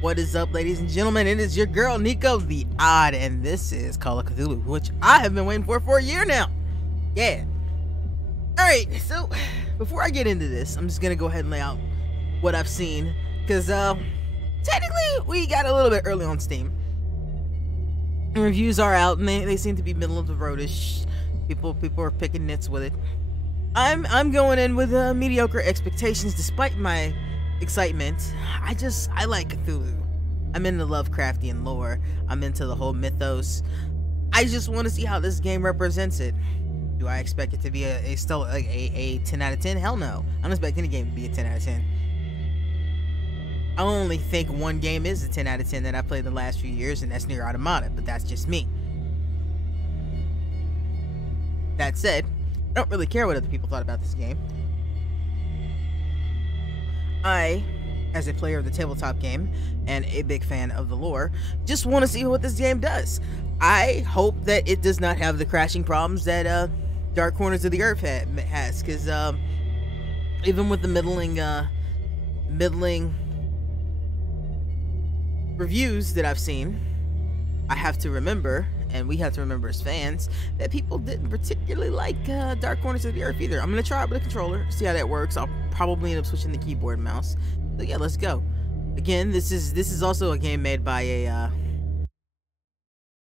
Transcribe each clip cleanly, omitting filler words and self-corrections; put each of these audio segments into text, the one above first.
What is up, ladies and gentlemen? It is your girl Nico the Odd, and this is Call of Cthulhu, which I have been waiting for a year now. Yeah. Alright, so before I get into this, I'm just gonna go ahead and lay out what I've seen, because technically we got a little bit early on Steam. Reviews are out and they seem to be middle of the roadish. People are picking nits with it. I'm going in with mediocre expectations despite my excitement. I like Cthulhu. I'm into Lovecraftian lore. I'm into the whole mythos. I just want to see how this game represents it. Do I expect it to be a 10 out of 10? Hell no. I don't expect any game to be a 10 out of 10. I only think one game is a 10 out of 10 that I played the last few years, and that's Nier Automata, but that's just me. That said, I don't really care what other people thought about this game. I, as a player of the tabletop game and a big fan of the lore, just want to see what this game does. I hope that it does not have the crashing problems that Dark Corners of the Earth has, because even with the middling reviews that I've seen, I have to remember, and we have to remember as fans, that people didn't particularly like Dark Corners of the Earth either. I'm gonna try it with a controller, see how that works. I'll probably end up switching the keyboard and mouse. So yeah, let's go. Again, this is also a game made by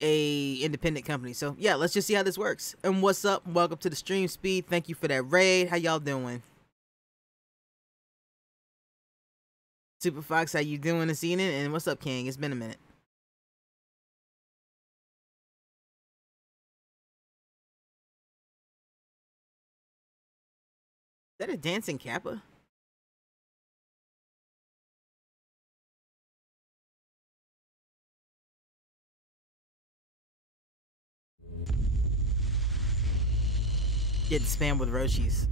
a independent company. So yeah, let's just see how this works. And what's up? Welcome to the stream speed. Thank you for that raid. How y'all doing? Super Fox, how you doing this evening? And what's up, King? It's been a minute. Is that a dancing Kappa? Get spammed with Roshis.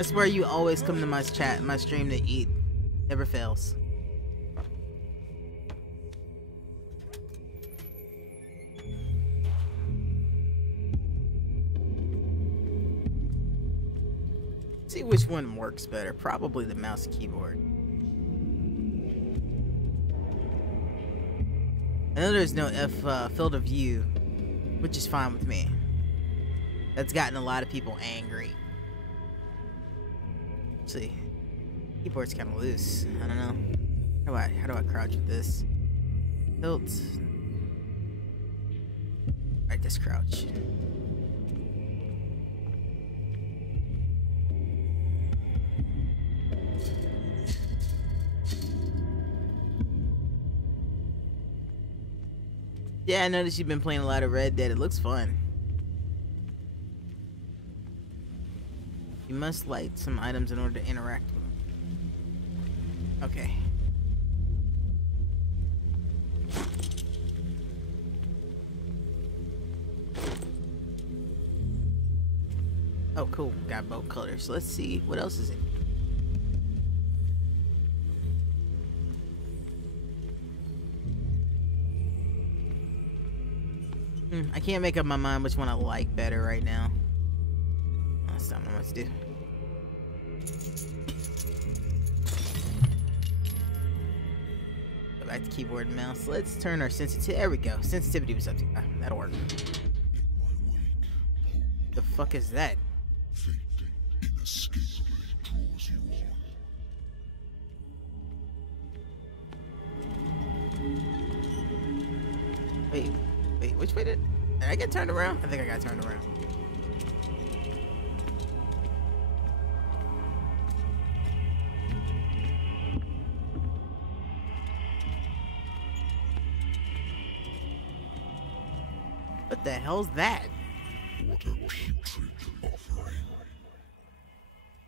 I swear you always come to my stream to eat. Never fails. Let's see which one works better. Probably the mouse and keyboard. I know there's no field of view, which is fine with me. That's gotten a lot of people angry. Let's see, keyboard's kind of loose. I don't know. How do I crouch with this? Tilt. Alright, just crouch. Yeah, I noticed you've been playing a lot of Red Dead. It looks fun. You must light some items in order to interact with them. Okay. Oh, cool. Got both colors. So let's see what else is it. I can't make up my mind which one I like better right now. I don't know what to do. Go back to keyboard and mouse. Let's turn our sensitivity. There we go. Sensitivity was up to. That'll work. The fuck is that? Wait, which way did I get turned around? I think I got turned around. What the hell's that? What a putrid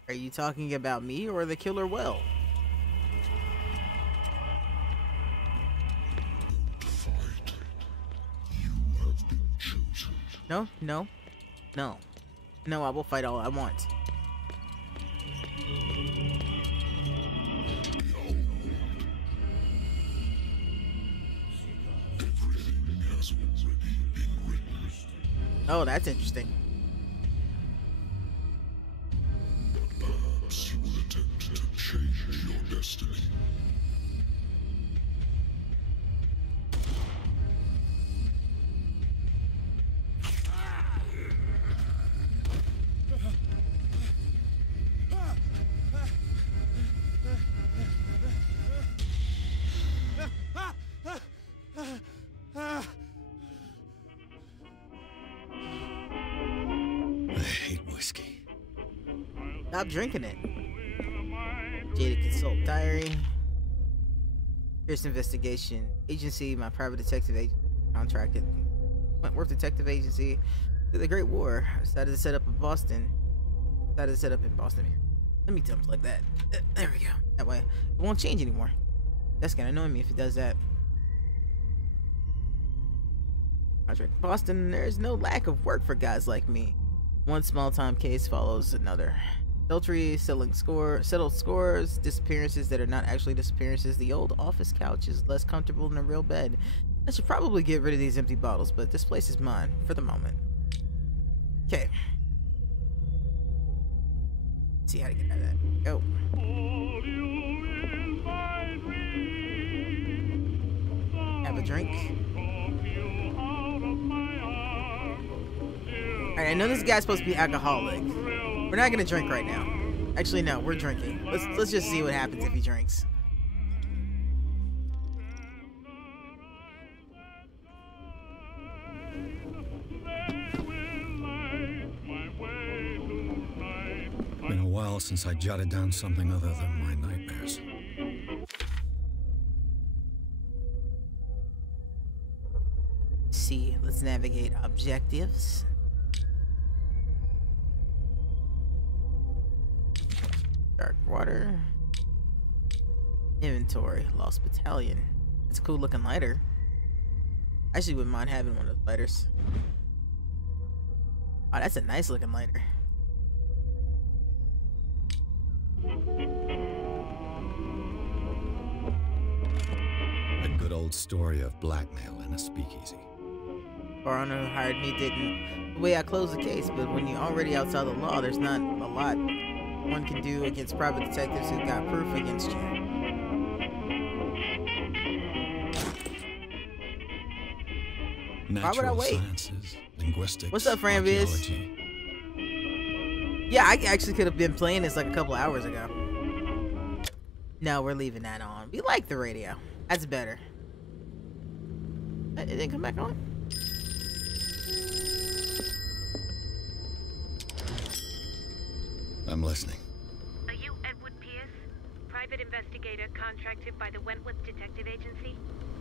Are you talking about me or the killer whale? Fight. You have been chosen. No, no, no. No, I will fight all I want. Behold. Everything has already been written. Oh, that's interesting. Perhaps you will attempt to change your destiny. I hate whiskey. Stop drinking it. Jada Consult Diary. Here's investigation agency. My private detective agent contracted Wentworth Detective Agency through the Great War. I decided to set up in Boston. Decided to set up in Boston here. Let me dump like that. There we go. That way it won't change anymore. That's gonna annoy me if it does that. Contract Boston. There's no lack of work for guys like me. One small-time case follows another. Adultery, settled scores, disappearances that are not actually disappearances. The old office couch is less comfortable than a real bed. I should probably get rid of these empty bottles, but this place is mine for the moment. Okay. See how to get out of that. Go. Have a drink. Alright, I know this guy's supposed to be alcoholic. We're not gonna drink right now. Actually, no, we're drinking. Let's just see what happens if he drinks. Been a while since I jotted down something other than my nightmares. See, let's navigate objectives. Dark water. Inventory. Lost battalion. It's a cool looking lighter. I actually wouldn't mind having one of those lighters. Oh, that's a nice looking lighter. A good old story of blackmail in a speakeasy. Owner who hired me didn't the way I closed the case, but when you're already outside the law, there's not a lot one can do against private detectives who got proof against you. Why would I wait? Sciences, linguistics, What's up, Fran Viz? archaeology. Yeah, I actually could have been playing this like a couple hours ago. No, we're leaving that on. We like the radio. That's better. It didn't come back on? I'm listening. Are you Edward Pierce, private investigator contracted by the Wentworth Detective Agency?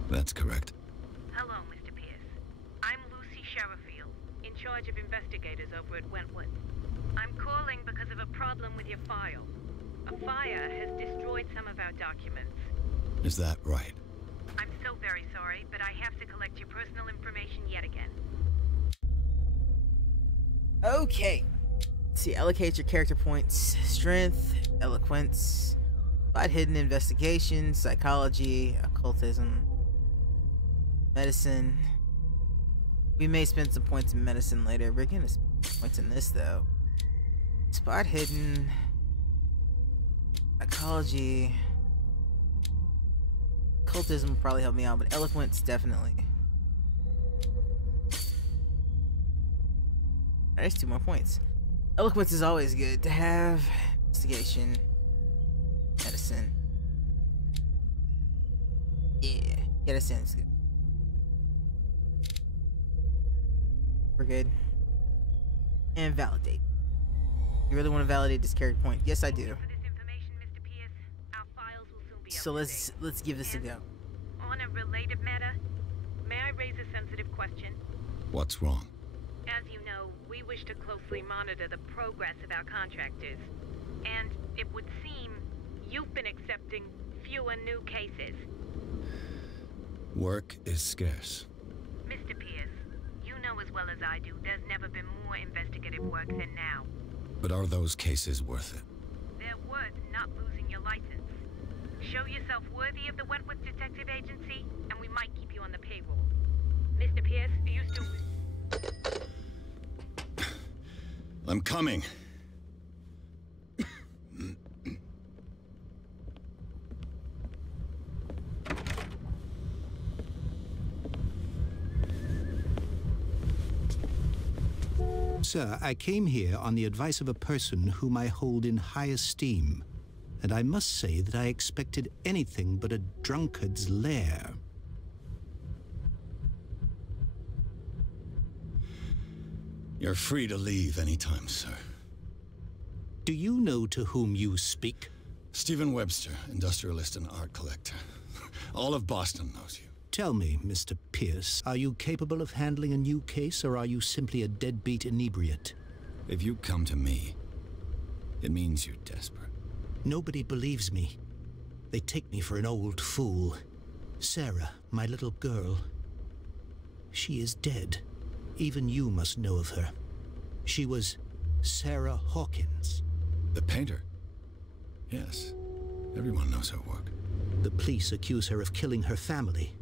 That's correct. Hello, Mr. Pierce. I'm Lucy Sherifield, in charge of investigators over at Wentworth. I'm calling because of a problem with your file. A fire has destroyed some of our documents. Is that right? I'm so very sorry, but I have to collect your personal information yet again. Okay. Let's see, allocate your character points. Strength, eloquence, spot hidden, investigation, psychology, occultism, medicine. We may spend some points in medicine later. We're gonna spend points in this though. Spot hidden, psychology, occultism will probably help me out, but eloquence definitely. There's 2 more points. Eloquence is always good to have. Investigation, medicine. Yeah, get a sense. Good. We're good. And validate. You really want to validate this character point? Yes, I do. For this information, Mr. Pierce, our files will soon be So up to date. let's give this a go. On a related matter, may I raise a sensitive question? What's wrong? As you know, we wish to closely monitor the progress of our contractors. And it would seem you've been accepting fewer new cases. Work is scarce. Mr. Pierce, you know as well as I do, there's never been more investigative work than now. But are those cases worth it? They're worth not losing your license. Show yourself worthy of the Wentworth Detective Agency, and we might keep you on the payroll. Mr. Pierce, are you still... I'm coming. Sir, I came here on the advice of a person whom I hold in high esteem, and I must say that I expected anything but a drunkard's lair. You're free to leave anytime, sir. Do you know to whom you speak? Stephen Webster, industrialist and art collector. All of Boston knows you. Tell me, Mr. Pierce, are you capable of handling a new case, or are you simply a deadbeat inebriate? If you come to me, it means you're desperate. Nobody believes me. They take me for an old fool. Sarah, my little girl, she is dead. Even you must know of her. She was Sarah Hawkins. The painter? Yes. Everyone knows her work. The police accuse her of killing her family.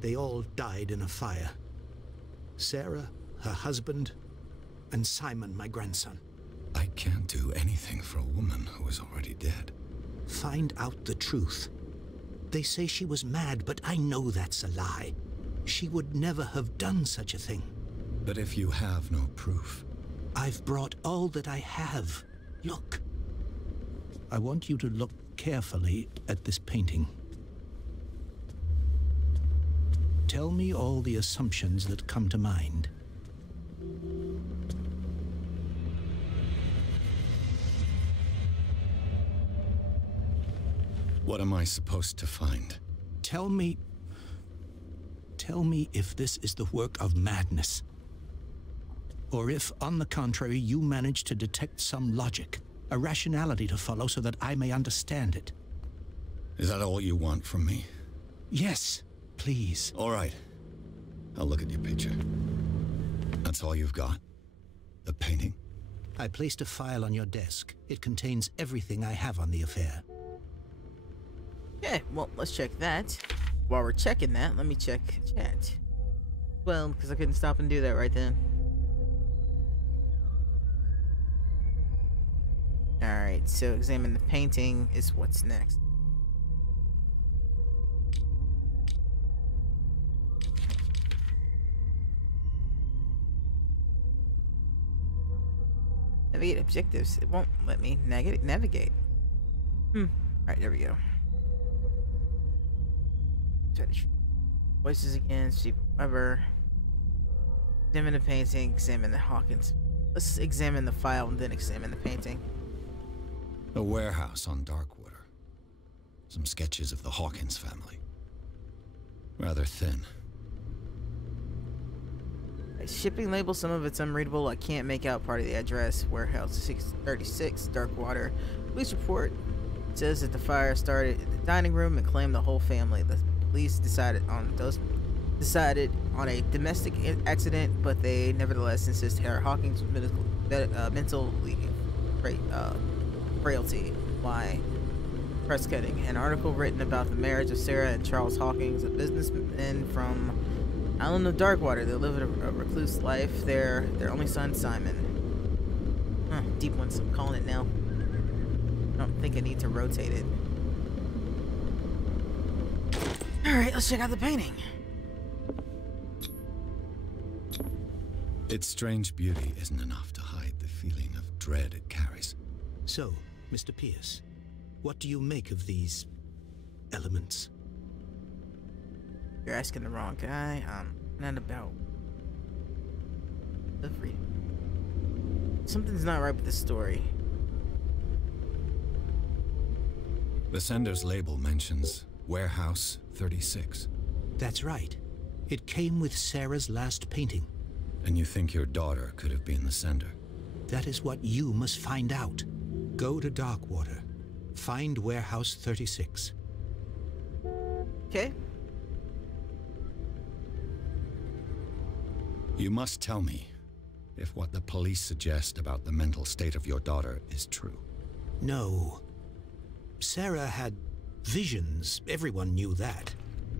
They all died in a fire. Sarah, her husband, and Simon, my grandson. I can't do anything for a woman who is already dead. Find out the truth. They say she was mad, but I know that's a lie. She would never have done such a thing. But if you have no proof... I've brought all that I have. Look. I want you to look carefully at this painting. Tell me all the assumptions that come to mind. What am I supposed to find? Tell me if this is the work of madness. Or if, on the contrary, you manage to detect some logic, a rationality to follow so that I may understand it. Is that all you want from me? Yes, please. All right. I'll look at your picture. That's all you've got? The painting? I placed a file on your desk. It contains everything I have on the affair. Okay, well, let's check that. While we're checking that, let me check chat. Well, because I couldn't stop and do that right then. Alright, so examine the painting is what's next. Navigate objectives. It won't let me navigate. Alright, there we go. Voices again, Steve Weber. Examine the painting, examine the Hawkins. Let's examine the file and then examine the painting. A warehouse on Darkwater. Some sketches of the Hawkins family. Rather thin. Shipping label, some of it's unreadable. I can't make out part of the address. Warehouse 636, Darkwater. Police report says that the fire started in the dining room and claimed the whole family. The police decided on a domestic accident, but they nevertheless insist Sarah Hawkins was mentally frailty. Why? Press cutting. An article written about the marriage of Sarah and Charles Hawkins, a businessman from Island of Darkwater. They live a recluse life. Their only son, Simon. Deep ones, I'm calling it now. I don't think I need to rotate it. Alright, let's check out the painting. Its strange beauty isn't enough to hide the feeling of dread it carries. So, Mr. Pierce, what do you make of these elements? You're asking the wrong guy. Not about something's not right with this story. The sender's label mentions Warehouse 36. That's right. It came with Sarah's last painting. And you think your daughter could have been the sender? That is what you must find out. Go to Darkwater. Find Warehouse 36. Okay. You must tell me if what the police suggest about the mental state of your daughter is true. No. Sarah had visions. Everyone knew that.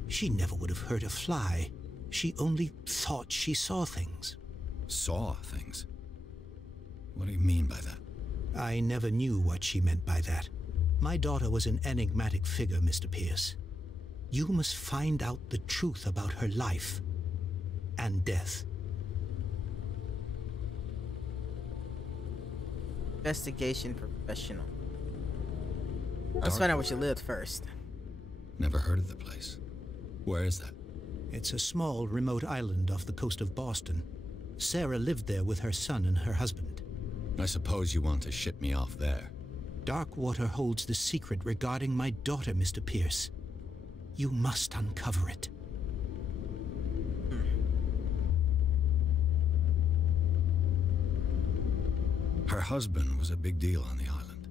She never would have hurt a fly. She only thought she saw things. Saw things? What do you mean by that? I never knew what she meant by that. My daughter was an enigmatic figure, Mr. Pierce. You must find out the truth about her life and death. Investigation professional. Let's find out where she lived first. Never heard of the place. Where is that? It's a small, remote island off the coast of Boston. Sarah lived there with her son and her husband. I suppose you want to ship me off there. Darkwater holds the secret regarding my daughter, Mr. Pierce. You must uncover it. Her husband was a big deal on the island.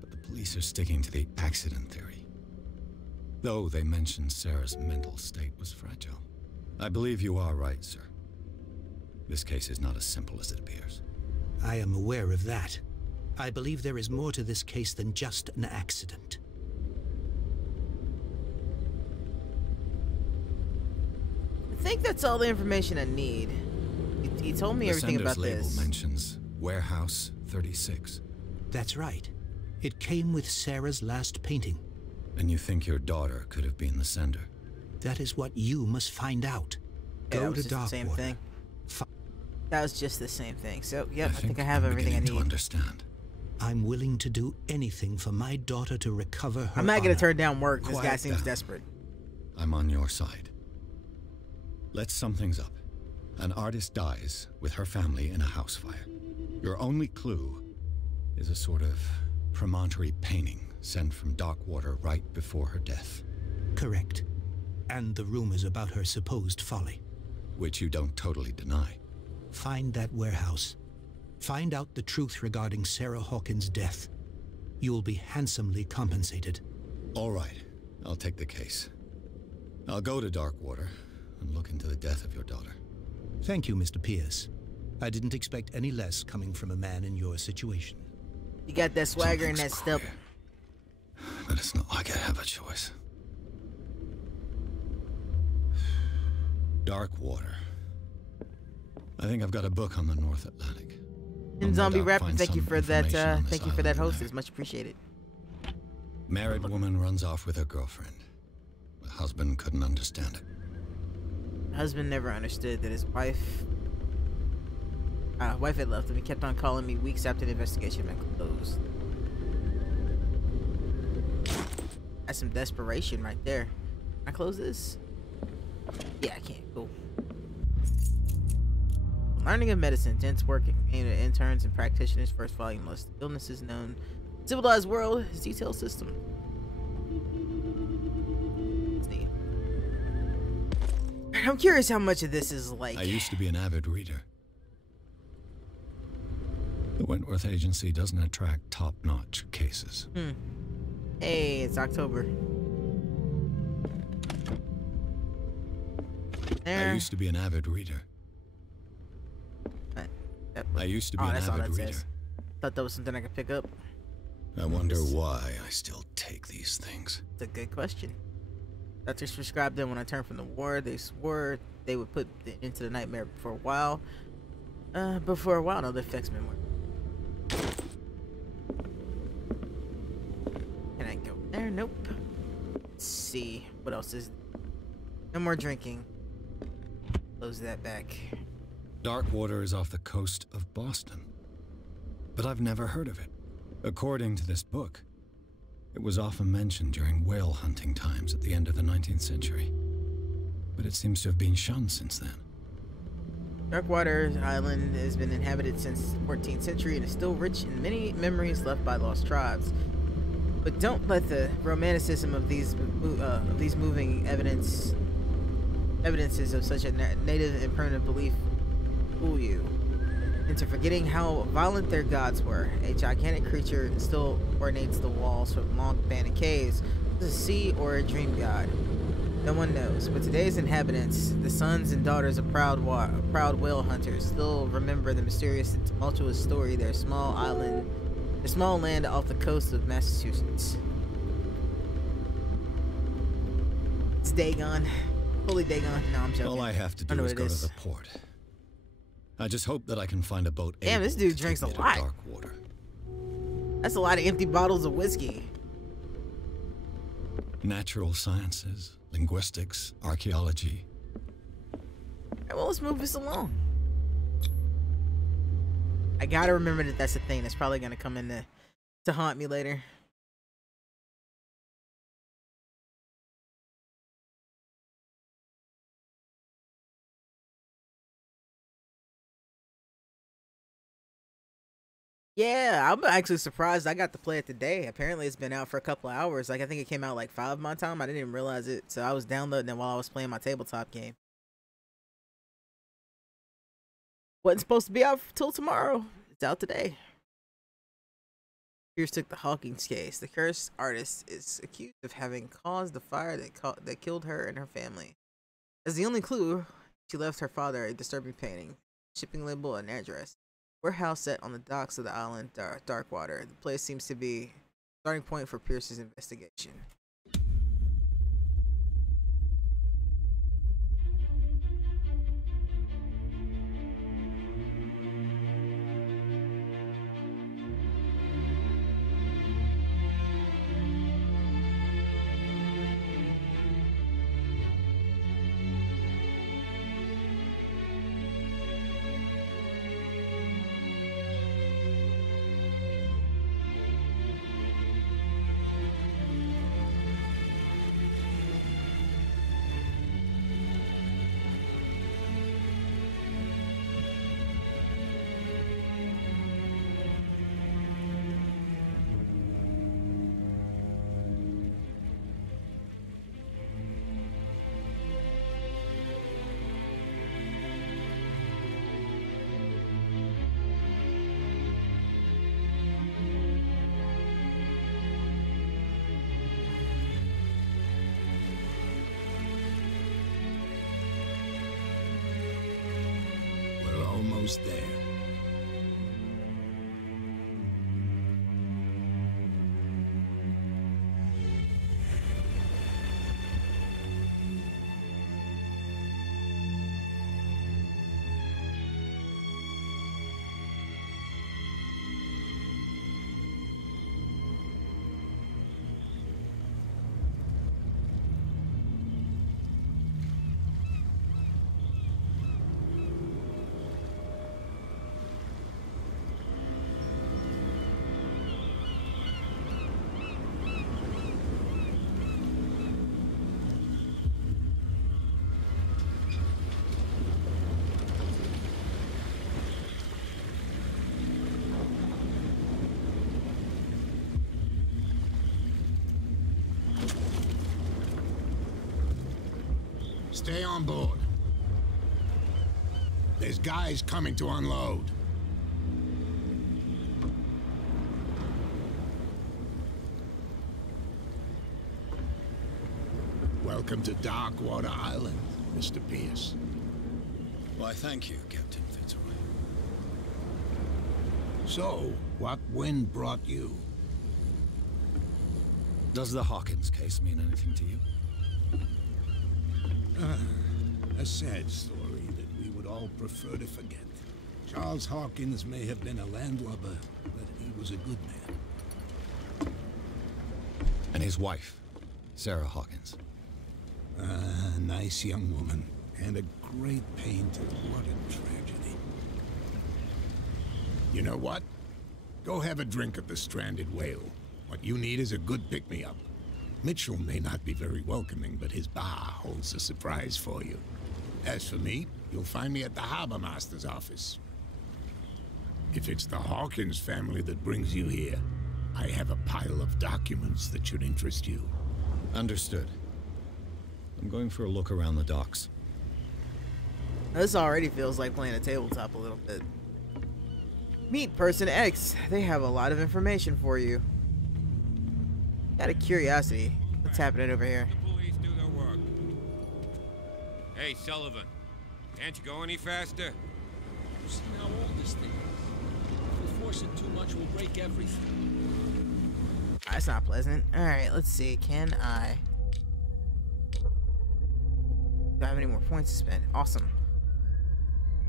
But the police are sticking to the accident theory. Though they mentioned Sarah's mental state was fragile. I believe you are right, sir. This case is not as simple as it appears. I am aware of that. I believe there is more to this case than just an accident. I think that's all the information I need. He told me everything about label this. Mentions Warehouse 36. That's right. It came with Sarah's last painting. And you think your daughter could have been the sender? That is what you must find out. Yeah, Go that was to just the same Darkwater. thing. That was just the same thing. So, yep, I think I I'm have everything I beginning need. to understand. I'm willing to do anything for my daughter to recover her I'm not gonna honor. turn down work. This Quiet guy seems down. desperate. I'm on your side. Let's sum things up. An artist dies with her family in a house fire. Your only clue is a sort of promontory painting sent from Darkwater right before her death. Correct. And the rumors about her supposed folly. Which you don't totally deny. Find that warehouse. Find out the truth regarding Sarah Hawkins' death. You'll be handsomely compensated. All right, I'll take the case. I'll go to Darkwater and look into the death of your daughter. Thank you, Mr. Pierce. I didn't expect any less coming from a man in your situation. You got that swagger and that Something's stuff. queer. But it's not like I have a choice. Darkwater. I think I've got a book on the North Atlantic. I'll And no Zombie doubt Rapper, find thank you some for that. information on this Thank you for that island in hostess. there. Much appreciated. Married woman runs off with her girlfriend. The husband couldn't understand it. Husband never understood that his wife had left him. He kept on calling me weeks after the investigation had been closed. That's some desperation right there. Can I close this? Yeah, I can. Cool. Learning of Medicine. Dense work aimed at interns and practitioners. First volume lists illnesses known. Civilized world. His detailed system. It's neat. I'm curious how much of this is like. I used to be an avid reader. The Wentworth Agency doesn't attract top-notch cases. Hey, it's October. There. I used to be an avid reader. I used to be an that's all avid that reader. says. Thought that was something I could pick up. I wonder why I still take these things. It's a good question. Doctors prescribed them when I turned from the war. They swore they would put it into the nightmare for a while. But for a while, no, the effects been working. Can I go there? Nope. Let's see. What else is... No more drinking. Close that back. Darkwater is off the coast of Boston. But I've never heard of it. According to this book, it was often mentioned during whale hunting times at the end of the 19th century. But it seems to have been shunned since then. Darkwater Island has been inhabited since the 14th century and is still rich in many memories left by lost tribes. But don't let the romanticism of these moving evidences of such a native and permanent belief fool you into forgetting how violent their gods were. A gigantic creature still ornates the walls with long abandoned caves. Is a sea or a dream god? No one knows, but today's inhabitants, the sons and daughters of proud whale hunters, still remember the mysterious and tumultuous story of their small land off the coast of Massachusetts. It's Dagon. Holy Dagon. No, I'm joking. All I have to do is go to the port. I just hope that I can find a boat. Damn, this dude drinks a lot. Dark water. That's a lot of empty bottles of whiskey. Natural sciences, linguistics, archaeology. Alright, well, let's move this along. I gotta remember that that's a thing that's probably gonna come in to haunt me later. Yeah, I'm actually surprised I got to play it today. Apparently it's been out for a couple of hours. Like, I think it came out like 5 my time. I didn't even realize it. So I was downloading it while I was playing my tabletop game. Wasn't supposed to be out till tomorrow. It's out today. Pierce took the Hawkins case. The cursed artist is accused of having caused the fire that killed her and her family. As the only clue, she left her father a disturbing painting, shipping label, and address. Warehouse set on the docks of the island, Darkwater. The place seems to be starting point for Pierce's investigation. Almost there. Stay on board. There's guys coming to unload. Welcome to Darkwater Island, Mr. Pierce. Why, thank you, Captain Fitzroy. So, what wind brought you? Does the Hawkins case mean anything to you? A sad story that we would all prefer to forget. Charles Hawkins may have been a landlubber, but he was a good man. And his wife, Sarah Hawkins. A nice young woman, and a great painter. What a tragedy. You know what? Go have a drink at the Stranded Whale. What you need is a good pick-me-up. Mitchell may not be very welcoming, but his bar holds a surprise for you. As for me, you'll find me at the Harbor Master's office. If it's the Hawkins family that brings you here, I have a pile of documents that should interest you. Understood. I'm going for a look around the docks. This already feels like playing a tabletop a little bit. Meet Person X. They have a lot of information for you. Out of curiosity, what's happening over here? The police do their work. Hey, Sullivan. Can't you go any faster? You see how old this thing is? If we force it too much, we'll break everything. That's not pleasant. Alright, let's see. Can I... Do I have any more points to spend? Awesome.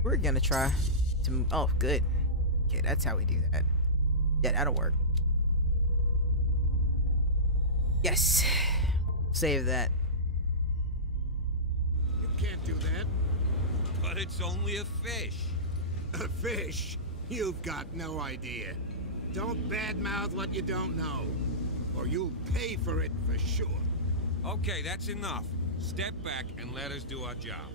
We're gonna try to... Oh, good. Okay, that's how we do that. Yeah, that'll work. Yes. Save that. You can't do that. But it's only a fish. A fish? You've got no idea. Don't badmouth what you don't know, or you'll pay for it for sure. Okay, that's enough. Step back and let us do our job.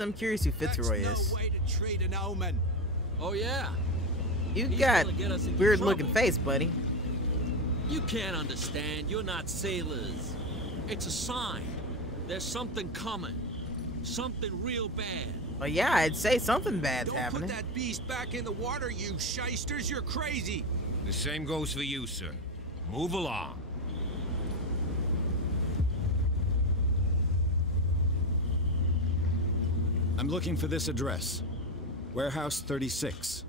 I'm curious who Fitzroy That's is. no way to treat an omen. Oh yeah? You He's got gonna get us into weird trouble. looking face, buddy. You can't understand. You're not sailors. It's a sign. There's something coming. Something real bad. Well, yeah, I'd say something bad's Don't happening. put that beast back in the water, you shysters. You're crazy. The same goes for you, sir. Move along. I'm looking for this address. Warehouse 36,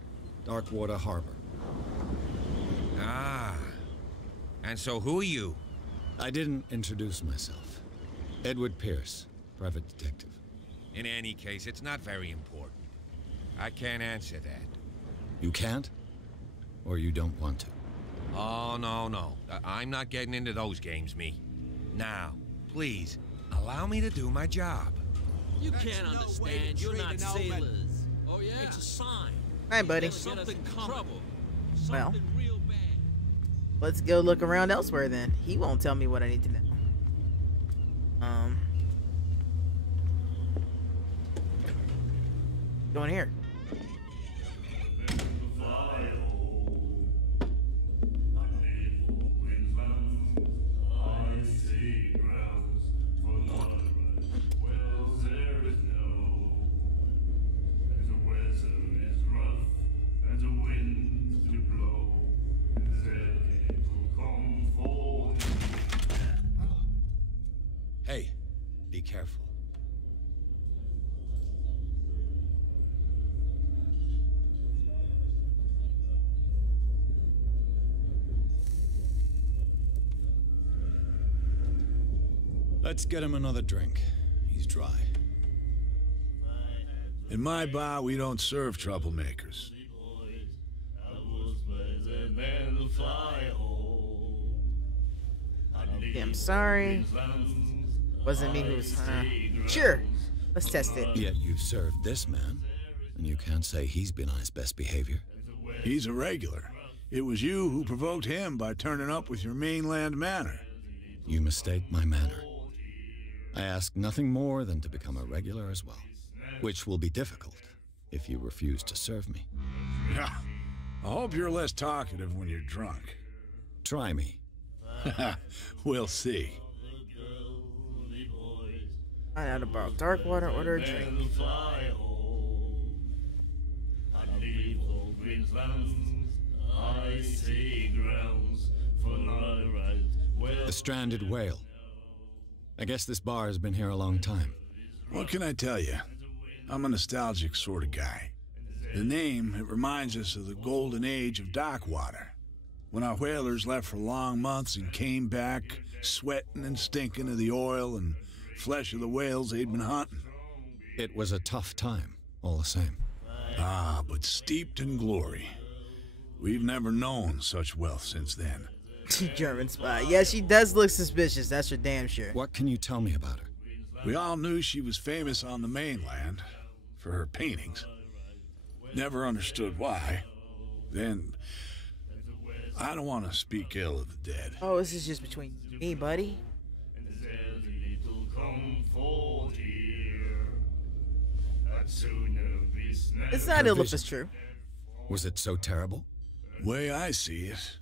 Darkwater Harbor. Ah. And so who are you? I didn't introduce myself. Edward Pierce, private detective. In any case, it's not very important. I can't answer that. You can't? Or you don't want to? Oh, no. I'm not getting into those games, me. Now, please, allow me to do my job. You That's can't no way to understand. You're treat not an omen. sailors. Oh yeah? It's a sign. Hi, buddy. There's something trouble. Well. Something real bad. Let's go look around elsewhere then. He won't tell me what I need to know. Going here. Hey, be careful. Let's get him another drink. He's dry. In my bar, we don't serve troublemakers. Yeah, I'm sorry. Wasn't me who was. Sure. Let's test it. Yet you served this man, and you can't say he's been on his best behavior. He's a regular. It was you who provoked him by turning up with your mainland manner. You mistake my manner. I ask nothing more than to become a regular as well, which will be difficult if you refuse to serve me. I hope you're less talkative when you're drunk. Try me. We'll see. Find out about Darkwater, order a drink. The Stranded Whale. I guess this bar has been here a long time. What can I tell you? I'm a nostalgic sort of guy. The name, it reminds us of the golden age of Darkwater, when our whalers left for long months and came back sweating and stinking of the oil and flesh of the whales they'd been hunting. It was a tough time, all the same. Ah, but steeped in glory. We've never known such wealth since then. German spy. Yeah, she does look suspicious. That's for damn sure. What can you tell me about her? We all knew she was famous on the mainland for her paintings. Never understood why. Then, I don't want to speak ill of the dead. Oh, this is just between you and me, buddy. It's not ill if it's true. Was it so terrible? Way I see it,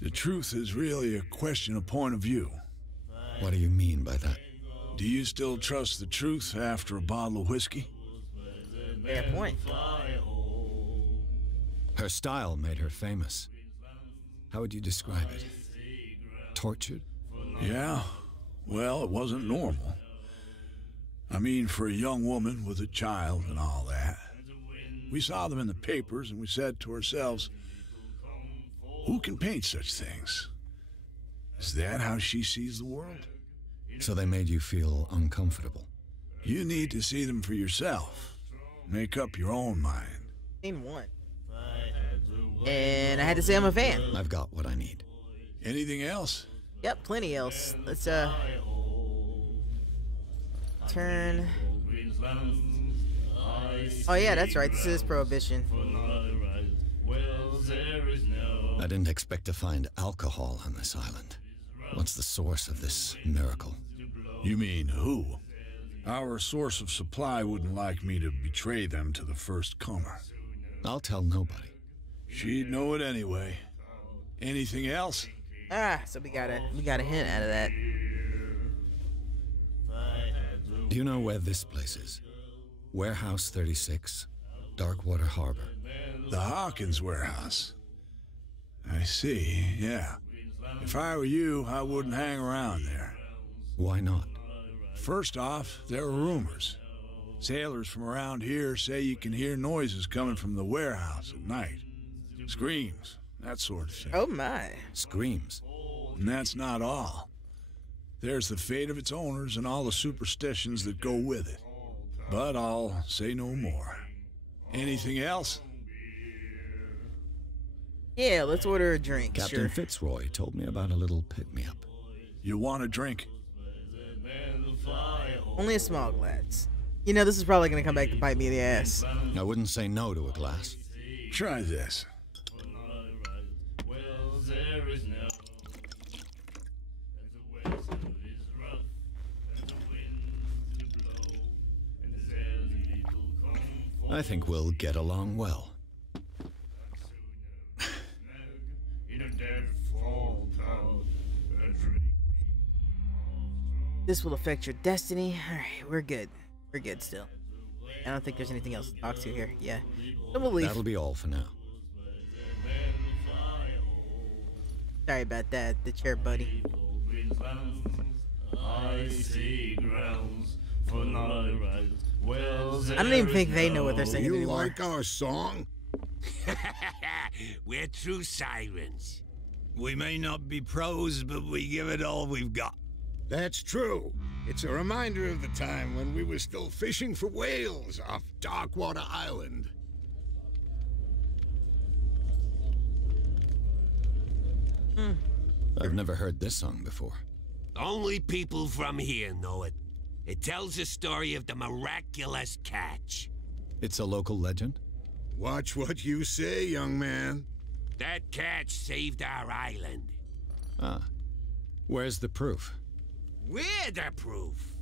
the truth is really a question of point of view. What do you mean by that? Do you still trust the truth after a bottle of whiskey? Fair point. Her style made her famous. How would you describe it? Tortured? Yeah, well, it wasn't normal. I mean, for a young woman with a child and all that. We saw them in the papers and we said to ourselves, who can paint such things? Is that how she sees the world? So they made you feel uncomfortable. You need to see them for yourself. Make up your own mind. Scene 1. And I had to say I'm a fan. I've got what I need. Anything else? Yep, plenty else. Let's turn. Oh yeah, that's right. This is Prohibition. I didn't expect to find alcohol on this island. What's the source of this miracle? You mean who? Our source of supply wouldn't like me to betray them to the first comer. I'll tell nobody. She'd know it anyway. Anything else? So we got a hint out of that. Do you know where this place is? Warehouse 36, Darkwater Harbor. The Hawkins warehouse. I see, yeah. If I were you, I wouldn't hang around there. Why not? First off, there are rumors. Sailors from around here say you can hear noises coming from the warehouse at night. Screams, that sort of thing. Oh my. Screams. And that's not all. There's the fate of its owners and all the superstitions that go with it. But I'll say no more. Anything else? Yeah, let's order a drink. Captain Sure. Fitzroy told me about a little pick-me-up. You want a drink? Only a small glass. You know, this is probably gonna come back to bite me in the ass. I wouldn't say no to a glass. Try this. I think we'll get along well. This will affect your destiny. Alright, we're good. We're good still. I don't think there's anything else to talk to here. Yeah. So we'll leave. That'll be all for now. Sorry about that, the chair buddy. I don't even think they know what they're saying You anymore. like our song? We're true sirens. We may not be pros, but we give it all we've got. That's true. It's a reminder of the time when we were still fishing for whales off Darkwater Island. I've never heard this song before. Only people from here know it. It tells the story of the miraculous catch. It's a local legend? Watch what you say, young man. That catch saved our island. Ah. Where's the proof? We're the proof.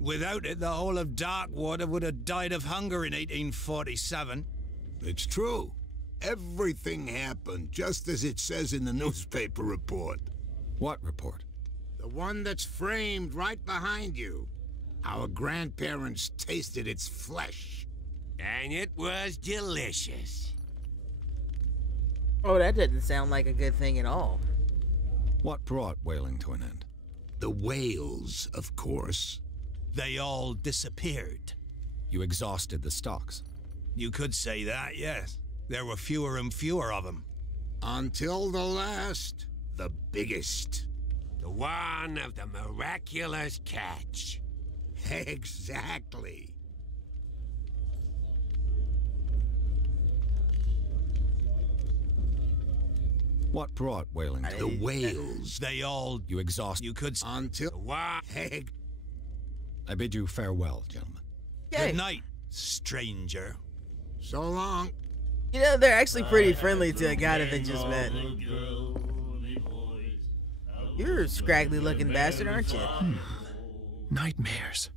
Without it, the whole of Darkwater would have died of hunger in 1847. It's true. Everything happened just as it says in the newspaper report. What report? The one that's framed right behind you. Our grandparents tasted its flesh. And it was delicious. Oh, that doesn't sound like a good thing at all. What brought whaling to an end? The whales, of course. They all disappeared. You exhausted the stocks. You could say that, yes. There were fewer and fewer of them. Until the last, the biggest. The one of the miraculous catch. Exactly. What brought whaling to an The end? whales. They all... You exhausted. You could... Until... The one... I bid you farewell, gentlemen. Yay. Good night, stranger. So long. You know, they're actually pretty friendly to a guy that they just met. You're a scraggly looking bastard, aren't you? Nightmares.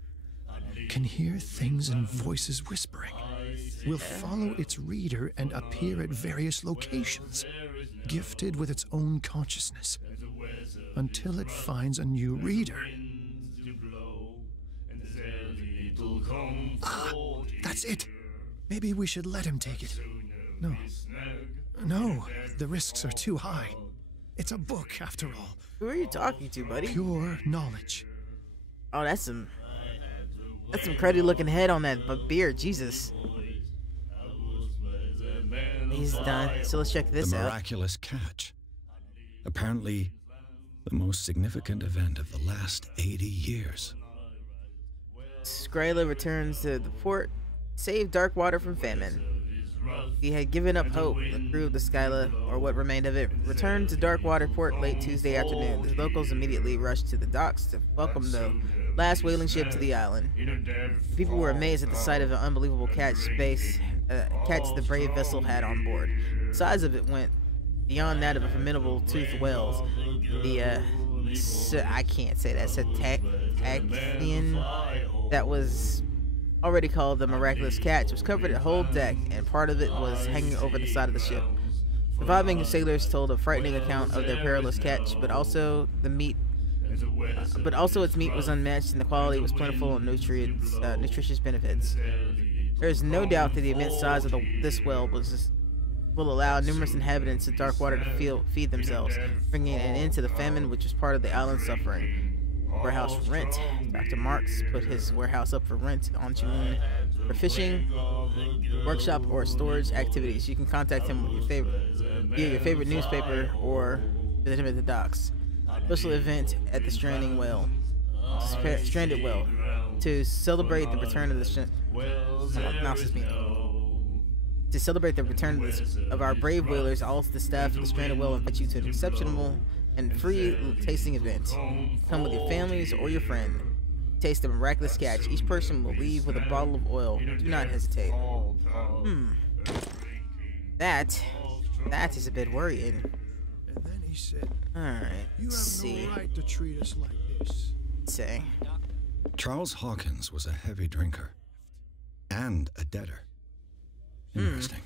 Can hear things and voices whispering. Will follow its reader and appear at various locations, gifted with its own consciousness, until it finds a new reader. Ah, that's it. Maybe we should let him take it. No. No, the risks are too high. It's a book, after all. Who are you talking to, buddy? Pure knowledge. Oh, that's some cruddy looking head on that beard. Jesus. He's done. So let's check this The out. miraculous catch. Apparently, the most significant event of the last 80 years. Skrayla returns to the port, save Darkwater from famine. He had given up hope. The crew of the Skyla, or what remained of it, returned to Darkwater port late Tuesday afternoon. The locals immediately rushed to the docks to welcome the last whaling ship to the island. People were amazed at the sight of the unbelievable catch the brave vessel had on board. The size of it went beyond that of a formidable toothed whales. I can't say that. Cetacean that was already called the Miraculous Catch was covered at whole deck, and part of it was hanging over the side of the ship. Surviving sailors told a frightening account of their perilous catch, but also its meat was unmatched and the quality was plentiful and nutritious benefits. There is no doubt that the immense size of this whale will allow numerous inhabitants of Darkwater to feed themselves, bringing an end to the famine which was part of the island's suffering. Warehouse rent. Dr. Marks put his warehouse up for rent on June for fishing, workshop, or storage activities. You can contact him with your favorite newspaper or visit him at the docks. Special event at the stranded whale to celebrate the return of the To celebrate the return of our brave whalers, all the staff of the stranded whale invite you to an exceptional and free tasting event. Come with your families or your friend. Taste the miraculous catch. Each person will leave with a bottle of oil. Do not hesitate. That is a bit worrying. And then he said, Alright, let's see. You have no right to treat us like this. Say. Charles Hawkins was a heavy drinker and a debtor. Interesting.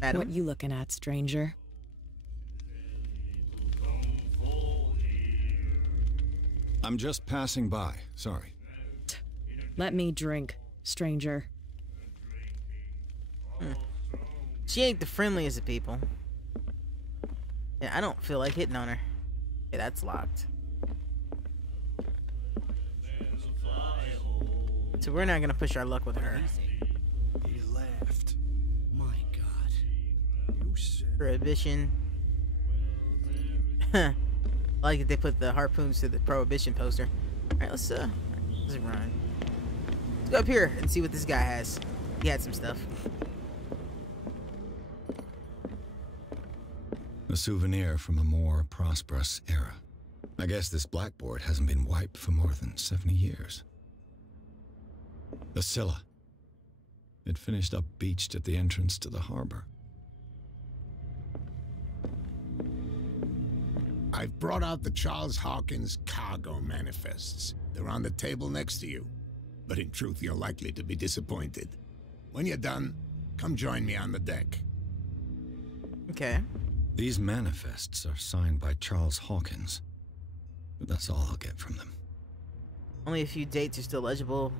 Madam? What you looking at, stranger? I'm just passing by. Sorry. Let me drink, stranger. She ain't the friendliest of people. And I don't feel like hitting on her. Yeah, that's locked. So we're not gonna push our luck with her. He laughed. My God. You said Prohibition. I like that they put the harpoons to the prohibition poster. Alright, let's run. Let's go up here and see what this guy has. He had some stuff. A souvenir from a more prosperous era. I guess this blackboard hasn't been wiped for more than 70 years. The Scylla. It finished up beached at the entrance to the harbor. I've brought out the Charles Hawkins cargo manifests. They're on the table next to you. But in truth, you're likely to be disappointed. When you're done, come join me on the deck. Okay. These manifests are signed by Charles Hawkins. But that's all I'll get from them. Only a few dates are still legible.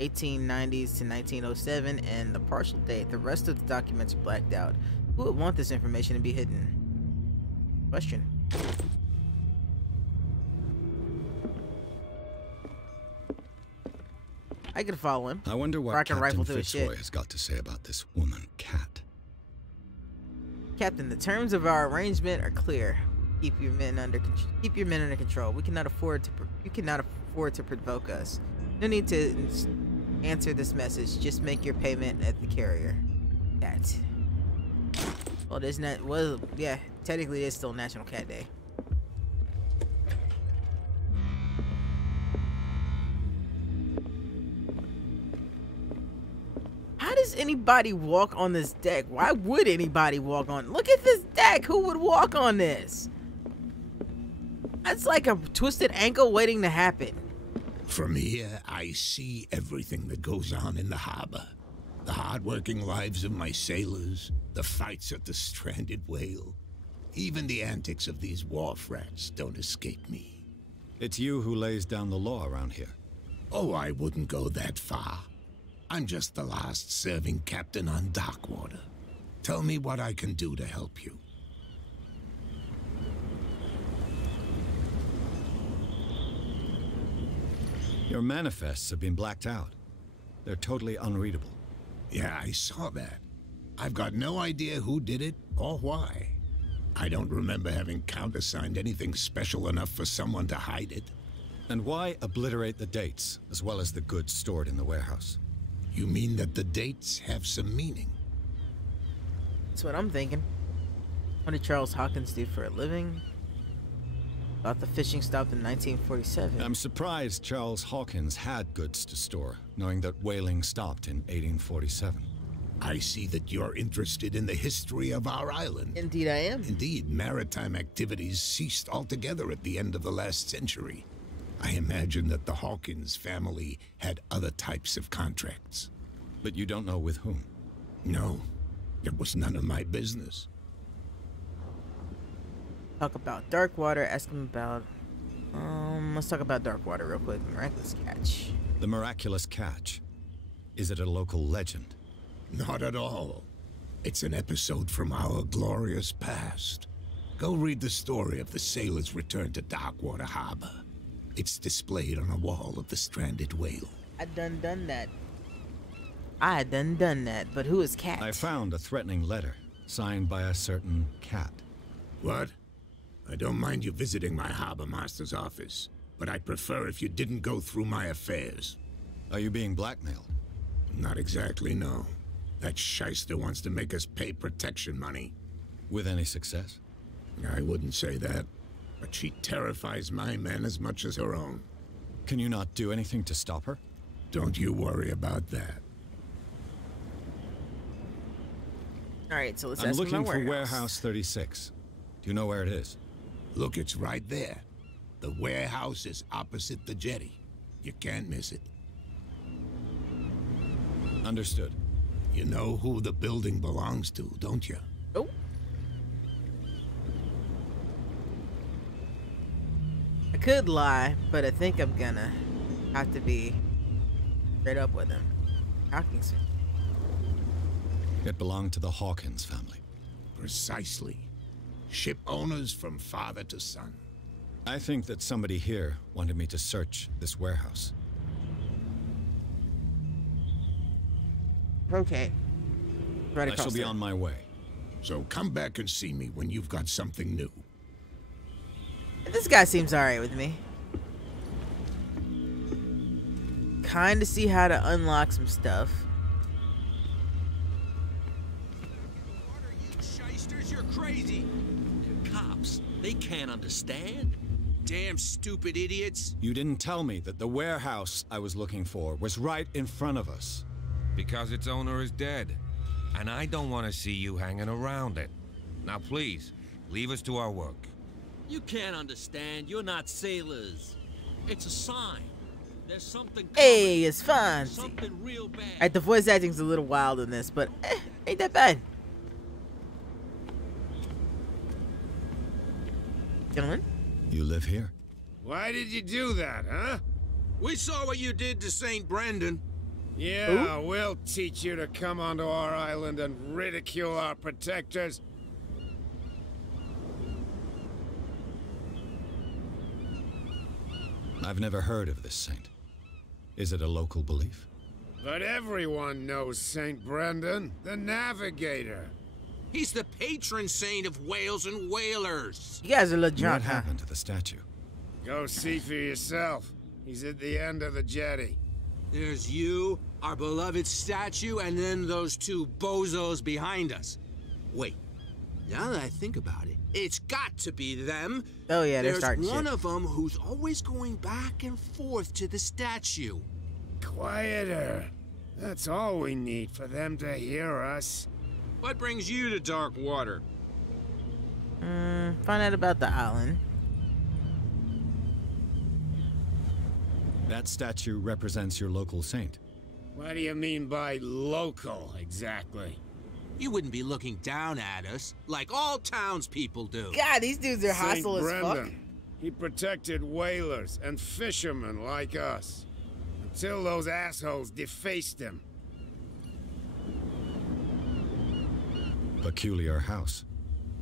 1890s to 1907 and the partial date. The rest of the documents are blacked out. Who would want this information to be hidden? Question. I could follow him. I wonder what Rocket Captain rifle through his Fitzroy shit. has got to say about this woman, Cat. Captain, the terms of our arrangement are clear. Keep your men under control. You cannot afford to provoke us. No need to answer this message. Just make your payment at the carrier. Cat. Well, there's not. Well, yeah. Technically, it's still National Cat Day. How does anybody walk on this deck? Why would anybody walk on? Look at this deck. Who would walk on this? That's like a twisted ankle waiting to happen. From here, I see everything that goes on in the harbor. The hard-working lives of my sailors, the fights at the stranded whale, Even the antics of these wharf rats don't escape me. It's you who lays down the law around here. Oh, I wouldn't go that far. I'm just the last serving captain on Darkwater. Tell me what I can do to help you. Your manifests have been blacked out. They're totally unreadable. Yeah, I saw that. I've got no idea who did it or why. I don't remember having countersigned anything special enough for someone to hide it. And why obliterate the dates, as well as the goods stored in the warehouse? You mean that the dates have some meaning? That's what I'm thinking. What did Charles Hawkins do for a living? Thought the fishing stopped in 1947. I'm surprised Charles Hawkins had goods to store, knowing that whaling stopped in 1847. I see that you're interested in the history of our island. Indeed I am. Indeed, maritime activities ceased altogether at the end of the last century. I imagine that the Hawkins family had other types of contracts. But you don't know with whom? No, it was none of my business. Talk about Darkwater, ask him about... let's talk about Darkwater real quick. Miraculous catch. The miraculous catch. Is it a local legend? Not at all. It's an episode from our glorious past. Go read the story of the sailor's return to Darkwater Harbor. It's displayed on a wall of the stranded whale. I done that. I done that, but who is Cat? I found a threatening letter, signed by a certain Cat. What? I don't mind you visiting my harbor master's office, but I'd prefer if you didn't go through my affairs. Are you being blackmailed? Not exactly, no. That shyster wants to make us pay protection money. With any success? I wouldn't say that, but she terrifies my men as much as her own. Can you not do anything to stop her? Don't you worry about that. Alright, so let's I'm ask him looking about for warehouse. Warehouse 36. Do you know where it is? Look, it's right there. The warehouse is opposite the jetty. You can't miss it. Understood. You know who the building belongs to, don't you? Oh. I could lie, but I think I'm gonna have to be straight up with him. Hawkins. It belonged to the Hawkins family. Precisely. Ship owners from father to son. I think that somebody here wanted me to search this warehouse. Okay. Right I across shall be there. on my way. So come back and see me when you've got something new. This guy seems alright with me. Kinda see how to unlock some stuff. What are you shysters? You're crazy. They're cops. They can't understand. Damn stupid idiots. You didn't tell me that the warehouse I was looking for was right in front of us. Because its owner is dead. And I don't want to see you hanging around it. Now please, leave us to our work. You can't understand. You're not sailors. It's a sign. There's something coming. Hey, it's fun. Something real bad. Alright, the voice acting's a little wild in this, but ain't that bad. Gentlemen? You live here? Why did you do that, huh? We saw what you did to St. Brendan. Yeah, we'll teach you to come onto our island and ridicule our protectors. I've never heard of this saint. Is it a local belief? But everyone knows St. Brendan, the navigator. He's the patron saint of whales and whalers. You guys are a little What drunk, huh? happened to the statue? Go see for yourself. He's at the end of the jetty. There's you, our beloved statue, and then those two bozos behind us. Wait, now that I think about it, it's got to be them. Oh yeah, they're There's starting one shit. of them who's always going back and forth to the statue. Quieter. That's all we need for them to hear us. What brings you to Darkwater? Find out about the island. That statue represents your local saint. What do you mean by local, exactly? You wouldn't be looking down at us, like all townspeople do. God, these dudes are Saint hostile as fuck. Brendan. He protected whalers and fishermen like us. Until those assholes defaced him. Peculiar house.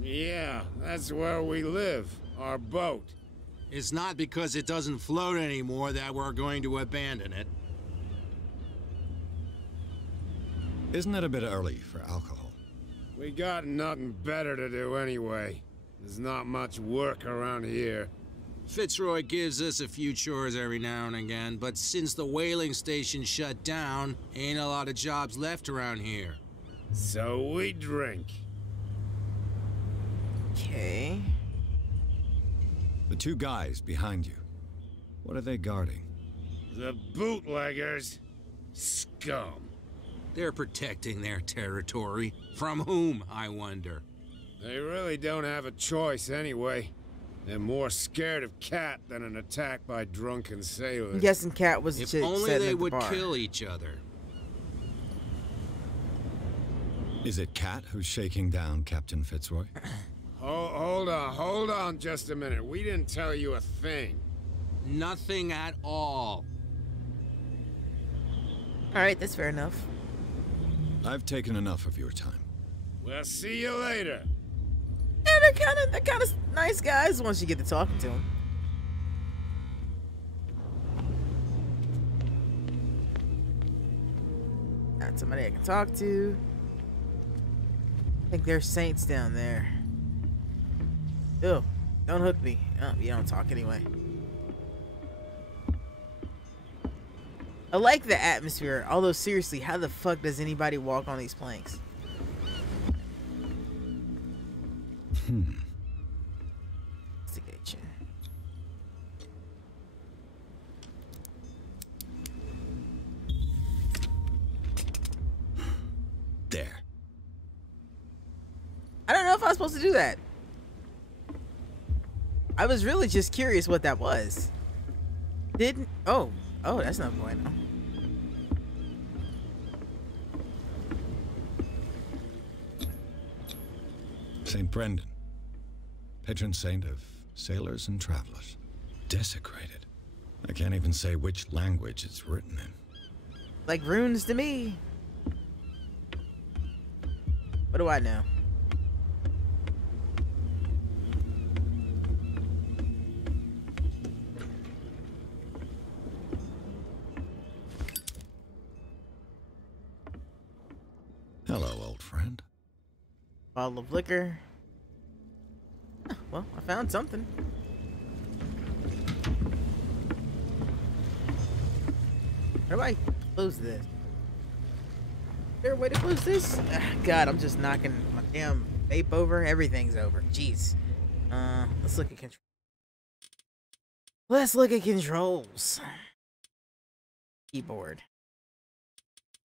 Yeah, that's where we live. Our boat. It's not because it doesn't float anymore that we're going to abandon it. Isn't it a bit early for alcohol? We got nothing better to do anyway. There's not much work around here. Fitzroy gives us a few chores every now and again, but since the whaling station shut down, ain't a lot of jobs left around here. So we drink. Okay. The two guys behind you. What are they guarding? The bootleggers. Scum. They're protecting their territory. From whom, I wonder? They really don't have a choice anyway. They're more scared of Cat than an attack by drunken sailors. I'm guessing Cat was the If chick only sitting they at the would bar. kill each other. Is it Cat who's shaking down Captain Fitzroy? Hold on just a minute. We didn't tell you a thing. Nothing at all. Alright, that's fair enough. I've taken enough of your time. We'll see you later. Yeah, they're kind of nice guys once you get to talking to them. Got somebody I can talk to. I think there's saints down there. Ew, don't hook me. Oh, you don't talk anyway. I like the atmosphere, although seriously, how the fuck does anybody walk on these planks? Investigation. There. I don't know if I was supposed to do that. I was really just curious what that was. Didn't... Oh, that's not going on. St. Brendan. Patron saint of sailors and travelers. Desecrated. I can't even say which language it's written in. Like runes to me. What do I know? Hello, old friend. Bottle of liquor. Oh, well, I found something. How do I close this? Is there a way to close this? Ah, God, I'm just knocking my damn vape over. Everything's over. Jeez. Let's look at control. Let's look at controls. Keyboard.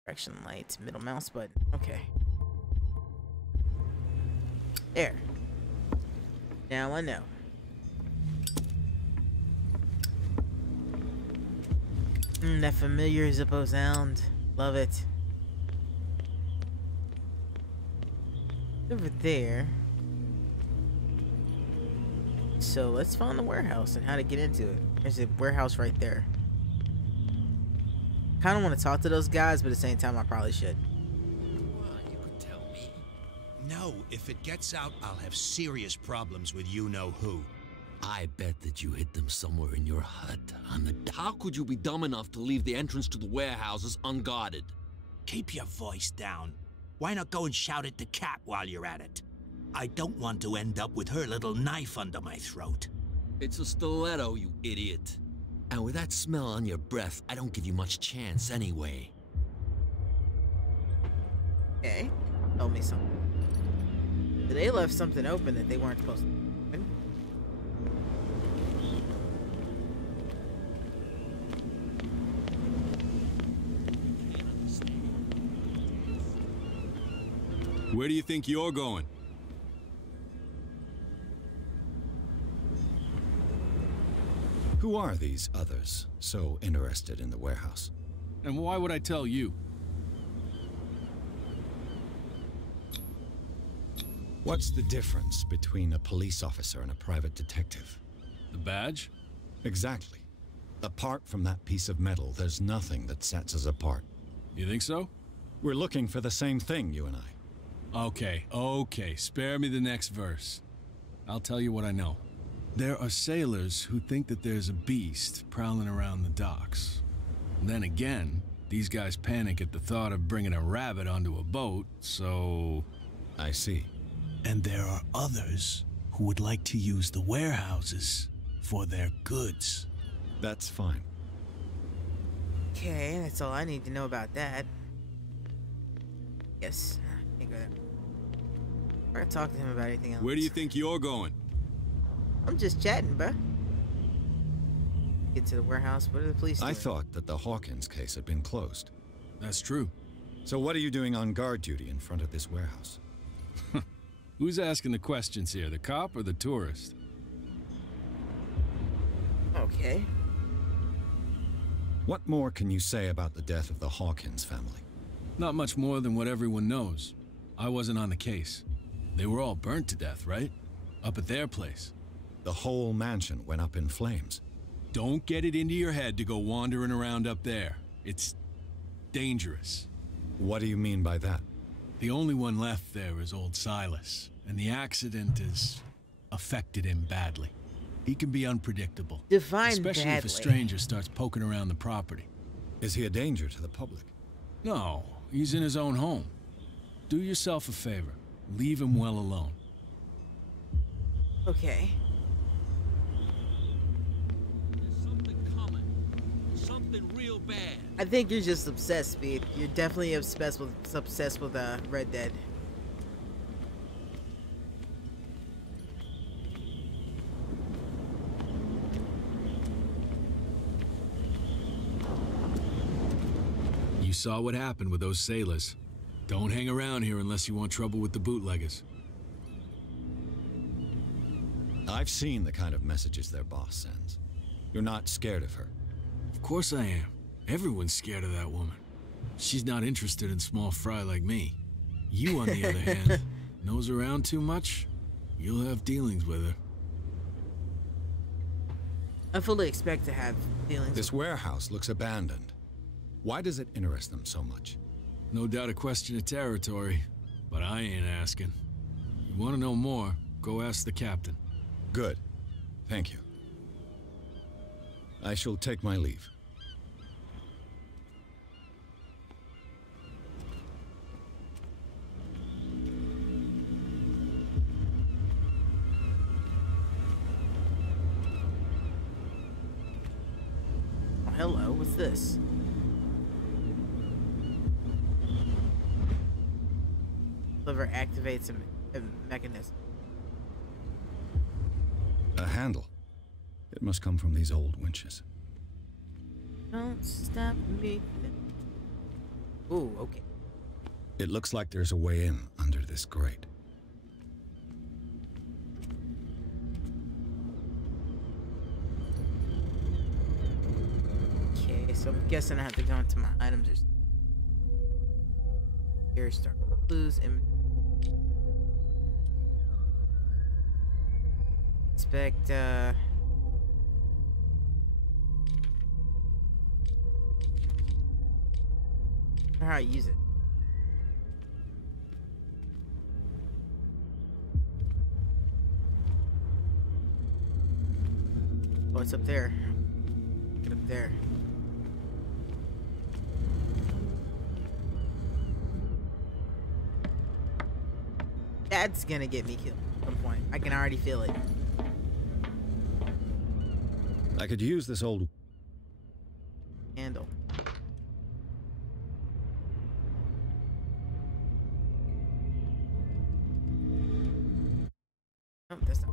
Direction light. Middle mouse button. Okay. There. Now I know. That familiar Zippo sound. Love it. Over there. So let's find the warehouse and how to get into it. There's a warehouse right there. Kind of want to talk to those guys, but at the same time, I probably should. You could tell me. No, if it gets out, I'll have serious problems with you-know-who. I bet that you hid them somewhere in your hut on the... How could you be dumb enough to leave the entrance to the warehouses unguarded? Keep your voice down. Why not go and shout at the cat while you're at it? I don't want to end up with her little knife under my throat. It's a stiletto, you idiot. And with that smell on your breath, I don't give you much chance anyway. Okay, tell me something. They left something open that they weren't supposed to open. Where do you think you're going? Who are these others so interested in the warehouse? And why would I tell you? What's the difference between a police officer and a private detective? The badge? Exactly. Apart from that piece of metal, there's nothing that sets us apart. You think so? We're looking for the same thing, you and I. Okay. Spare me the next verse. I'll tell you what I know. There are sailors who think that there's a beast prowling around the docks. Then again, these guys panic at the thought of bringing a rabbit onto a boat, so... I see. And there are others who would like to use the warehouses for their goods. That's fine. Okay, that's all I need to know about that. Yes, can't go there. We're gonna talk to him about anything else. Where do you think you're going? I'm just chatting, bruh. Get to the warehouse. What are the police doing? I thought that the Hawkins case had been closed. That's true. So what are you doing on guard duty in front of this warehouse? Who's asking the questions here, the cop or the tourist? Okay. What more can you say about the death of the Hawkins family? Not much more than what everyone knows. I wasn't on the case. They were all burnt to death, right? Up at their place. The whole mansion went up in flames. Don't get it into your head to go wandering around up there. It's dangerous. What do you mean by that? The only one left there is old Silas, and the accident has affected him badly. He can be unpredictable. Define especially badly. if a stranger starts poking around the property. Is he a danger to the public? No, he's in his own home. Do yourself a favor. Leave him well alone. Okay. There's something coming. Something real bad. I think you're just obsessed, Speed. You're definitely obsessed with Red Dead. You saw what happened with those sailors. Don't hang around here unless you want trouble with the bootleggers. I've seen the kind of messages their boss sends. You're not scared of her. Of course I am. Everyone's scared of that woman. She's not interested in small fry like me. You, on the other hand, nose around too much, you'll have dealings with her. I fully expect to have feelings. This warehouse looks abandoned. Why does it interest them so much? No doubt a question of territory, but I ain't asking. You want to know more, go ask the captain. Good. Thank you. I shall take my leave. Oh, hello, what's this? Lever activates a mechanism. A handle. It must come from these old winches. Don't stop me. Ooh, okay. It looks like there's a way in under this grate. Okay, so I'm guessing I have to go into my items. Here, start clues and inspect. How I use it. Oh, it's up there. Get up there. That's gonna get me killed at some point. I can already feel it. I could use this old Handle. Oh, that's not.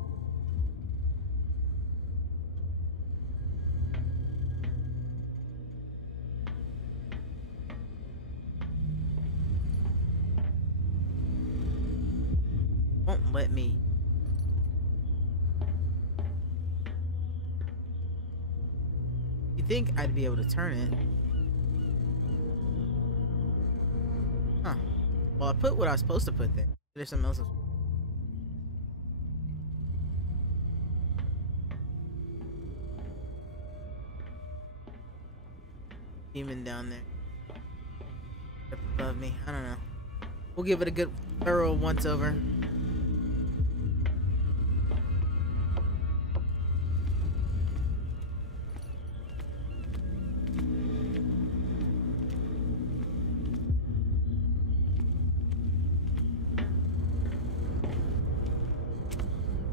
Won't let me. You think I'd be able to turn it? Huh. Well, I put what I was supposed to put there. There's something else. demon down there. Up above me. I don't know. We'll give it a good thorough once over.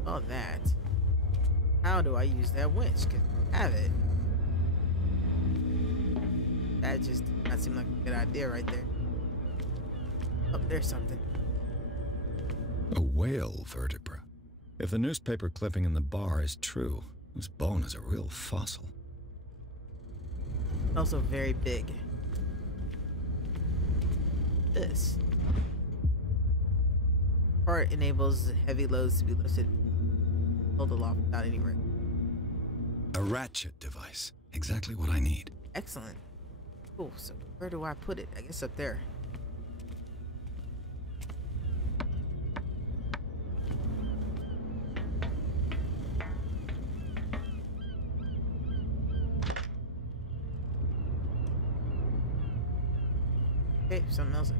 All that. How do I use that winch? Cause I have it. That just did not seem like a good idea right there. Oh, there's something. A whale vertebra. If the newspaper clipping in the bar is true, this bone is a real fossil. Also very big. This part enables heavy loads to be lifted, hold aloft without any rig. A ratchet device. Exactly what I need. Excellent. Cool. So where do I put it? I guess up there. Okay, something else.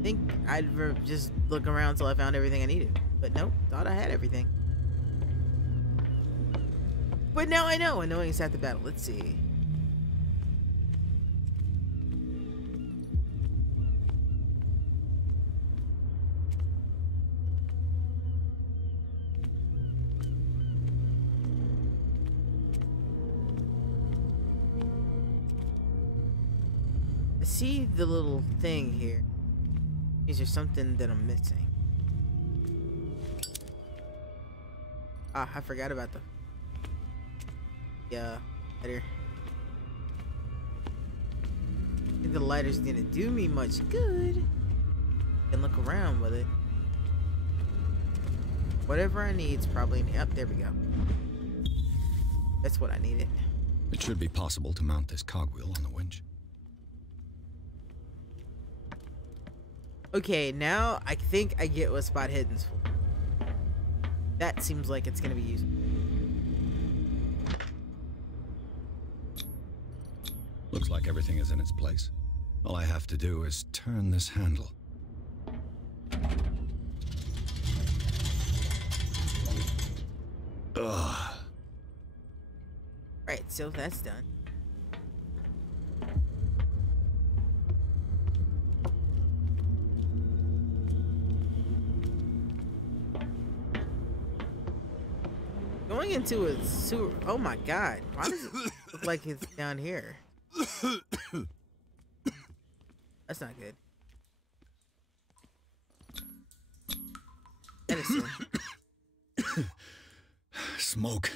I think I'd just look around until I found everything I needed. But nope, thought I had everything. But now I know. Knowing it's at the battle. Let's see. I see the little thing here. Is there something that I'm missing? Ah, I forgot about the lighter. I think the lighter's gonna do me much good. I can look around with it. Whatever I need is probably up. There we go. That's what I needed. It should be possible to mount this cogwheel on the winch. Okay, now I think I get what spot hidden's for. That seems like it's gonna be useful. Looks like everything is in its place. All I have to do is turn this handle. Ugh. Right, so that's done. Going into a sewer. Oh my god. Why does it look like it's down here? That's not good. Medicine. Smoke.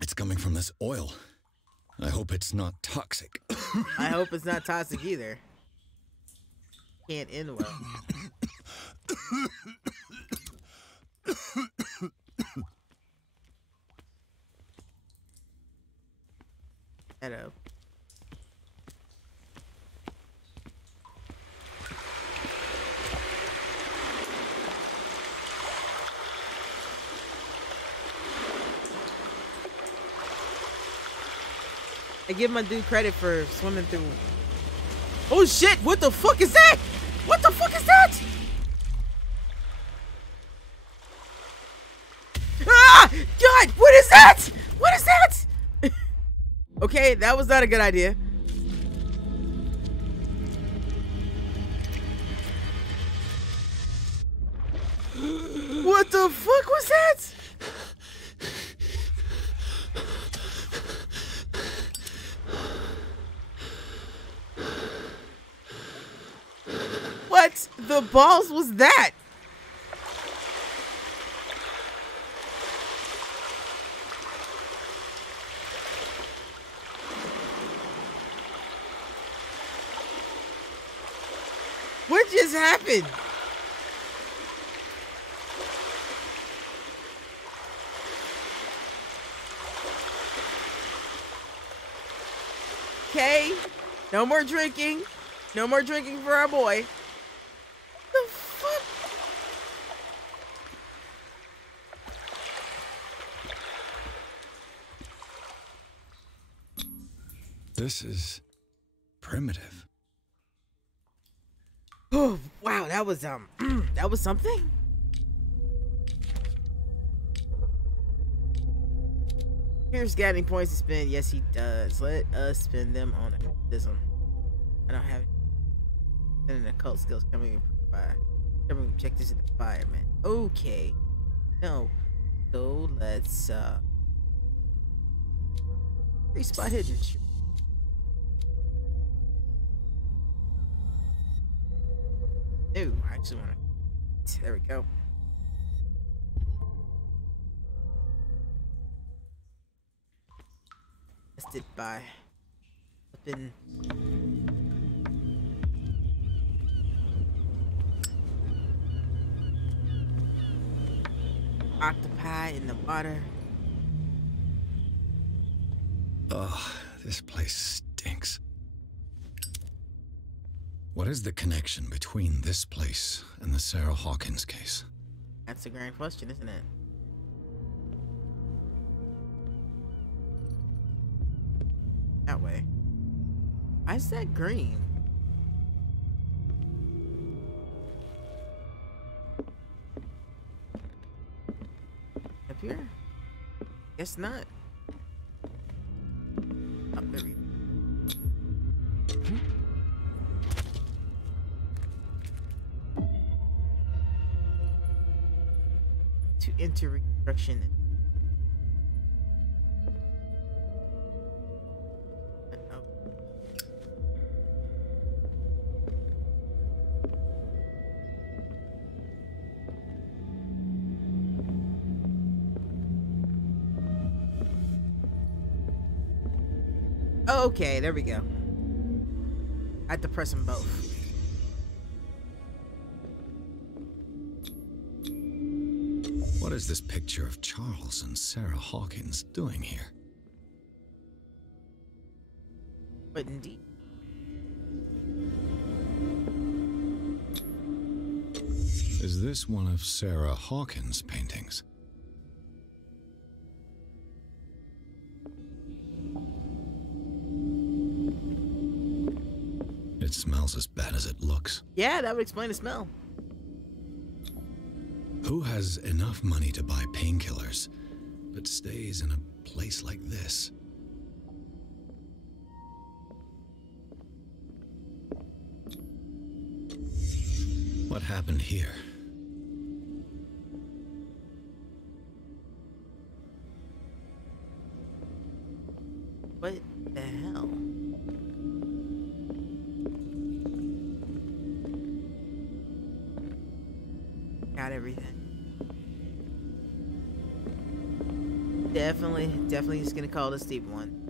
It's coming from this oil. I hope it's not toxic. I hope it's not toxic either. Can't end well. Hello. I give my dude credit for swimming through. Oh shit! What the fuck is that? What the fuck is that? Ah! God! What is that? What is that? Okay, that was not a good idea. What the fuck was that? What the balls was that? What just happened? Okay, no more drinking. No more drinking for our boy. The fuck? this is primitive. Oh, wow, that was that was something. Here's scouting points to spend. Yes, he does. Let us spend them on occultism. I don't have any occult skills coming in fire. Covering objectives in the environment. Okay. No. So let's free spot hidden. No, I actually want to. There we go. Tested by flipping octopi in the water. Ugh, this place stinks. What is the connection between this place and the Sarah Hawkins case? That's a grand question, isn't it? That way. Why is that green? Up here? Guess not. Up there we go. To enter reconstruction. Okay, there we go. I had to press them both. What is this picture of Charles and Sarah Hawkins doing here? But indeed. Is this one of Sarah Hawkins' paintings? It smells as bad as it looks. Yeah, that would explain the smell. Who has enough money to buy painkillers, but stays in a place like this? What happened here? What the hell? Got everything. Definitely just gonna call this deep one.